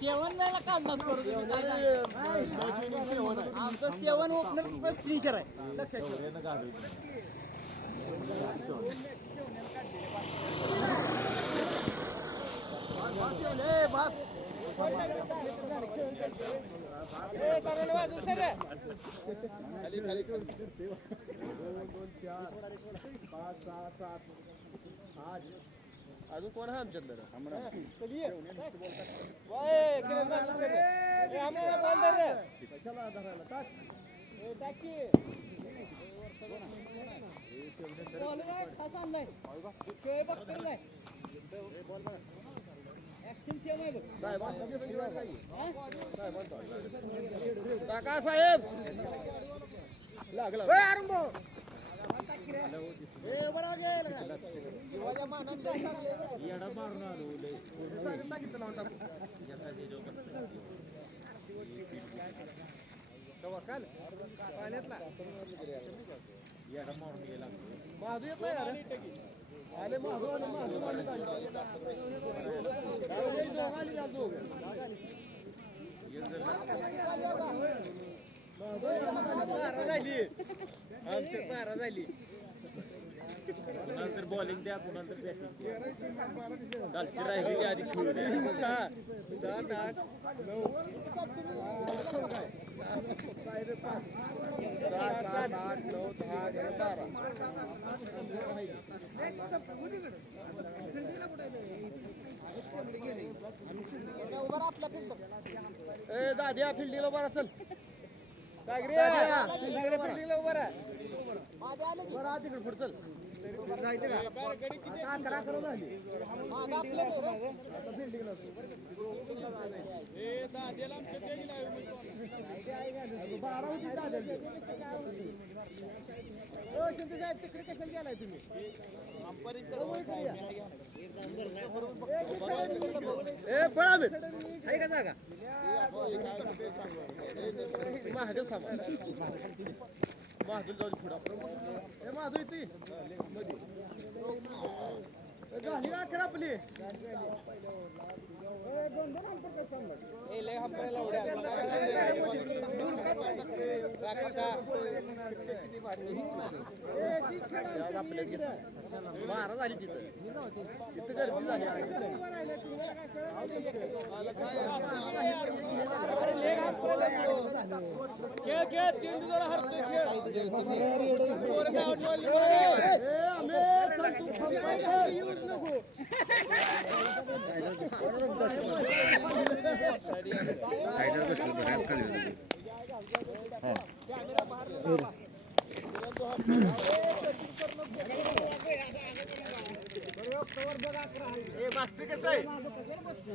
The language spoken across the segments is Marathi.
जेवण नाही काढणार आमचं सेवन ओपनर प्लस फिनिशर आहे. अजून कोण आहे आमच्यातलं काका साहेब लागला माझू येत नाही आले आमच्या मारा झाली नंतर बॉलिंग द्या नंतर बॅटिंग कालची राहिलेली आधी खेळू द्या 6 7 8 9 7 8 9 10 11 12 दाद्या फिल्डिंगला बरा चल फिल्डिंगला उभा राहा बरं तिकडे पुढे चल तिकडे कशाला गेलाय तुम्ही आहे का जागा महादेव थांबा महादेव जाऊ पुढे महादेव येते झाली अकरा आपली मारा झाली तिथं तिथं गर्दी झाली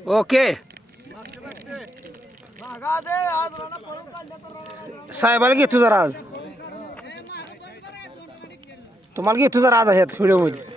ओके साहेबाला घेतो जरा आज तुम्हाला घेतो जरा आज ह्यात व्हिडिओमध्ये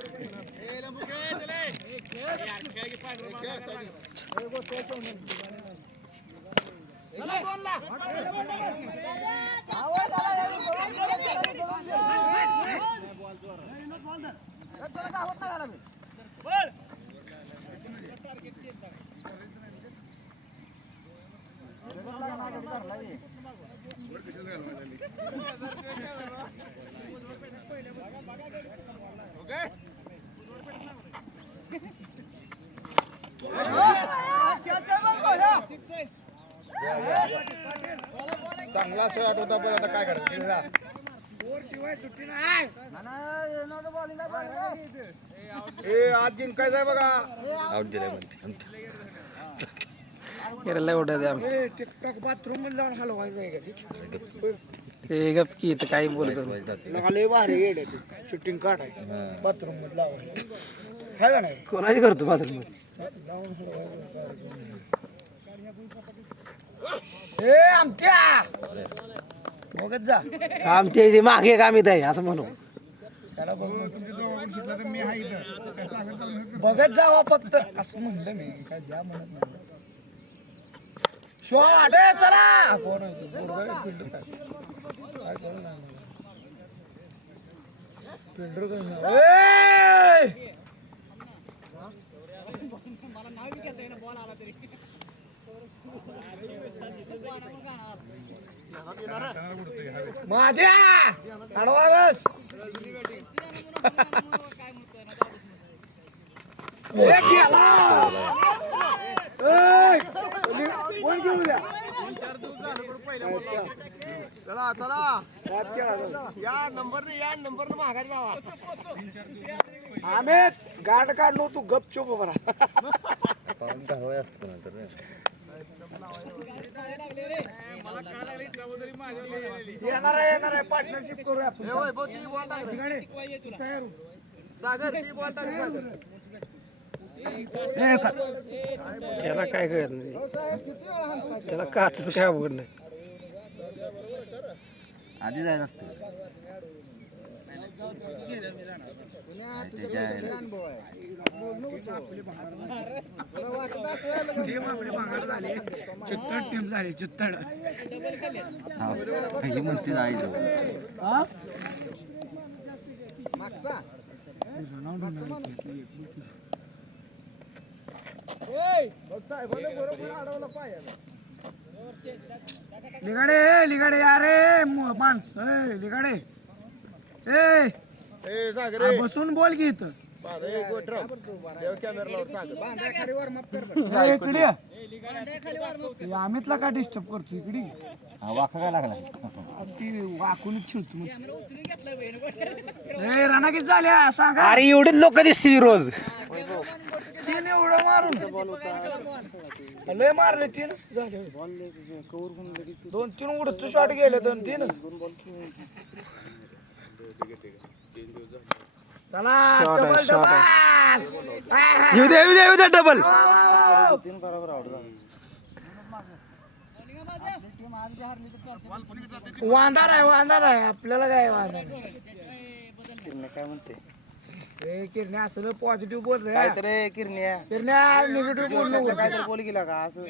चांगला शॉट होता पण आता काय करायचं आज जिंकायचं आहे बघा आउट दिलाय टिकटॉक बाथरूम मध्ये जाऊन हलवायचं हे गप की इथं काही बोलत लय भारी शूटिंग काढाय बाथरूम मध्ये लावाय का नाही कोणाची करतो बाथरूम आमच्या बघत जा आमच्या इथे मागे कामित आहे असं म्हणू बघत जावा फक्त असं म्हणलं मी काय द्या म्हणत नाही शो आटे चला कोण आहे तो? पोरगा आहे, पिंडू काय कोण नाही पिंडू काय नाही. मला नाव बी घेता येईना बॉल आला तरी माझ्या अडवा बस एक गेला. कोण घेऊ द्या चला चला या नंबर माघारी जावा आम्ही गाड काढलो तू गपचूप बरा येणार आहे पार्टनरशिप करूया आपण. ठिकाणी तयार हो. त्याला काय कळत नाही त्याला काचच काय अवघड नाही आधी जायचं असतं टीम आपली भांगड झाली चित्तड टीम झाली चित्तड ही म्हणते जायचं हा लिगाडे अरे माणस लिगाडे बसून बोल की इथं इकडे अमितला का डिस्टर्ब करतो इकडे वाखा काय लागला ती वाकूनच खेळतो मग राणा किती झाल्या सांगा अरे एवढे लोक दिसतील रोज तीन एवढं मारून लय मारले तीन झाले 2-3 उडत शॉट गेले 2-3 चला Shot आहे, डबल shot डबल येऊ दे डबल वांदार आहे आपल्याला काय वांदार काय म्हणते किरण्या असं पॉझिटिव्ह बोल रे काहीतरी किरण्या किरण्या निगेटिव्ह बोल नको काहीतरी बोल गेला का असं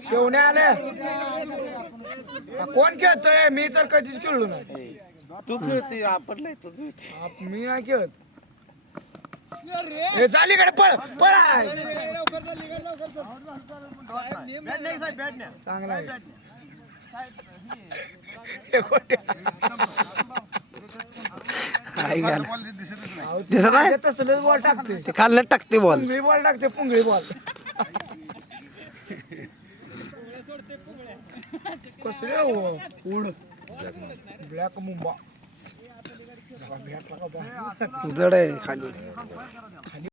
शेवण्या आले कोण खेळतोय मी तर कधीच खेळलो नाही तू खेळतोय आपडलाय तू मी नाही खेळत हे चालीकडे पळ पळाय चांगला आहे हे खोट्या. काय घाल दिसत आहे तसलंच बॉल टाकते ते खाल्लं टाकते बॉल पुंगळी बॉल टाकते पुंगळी बॉल कसले उड ब्लॅक मुंबा जड आहे खाली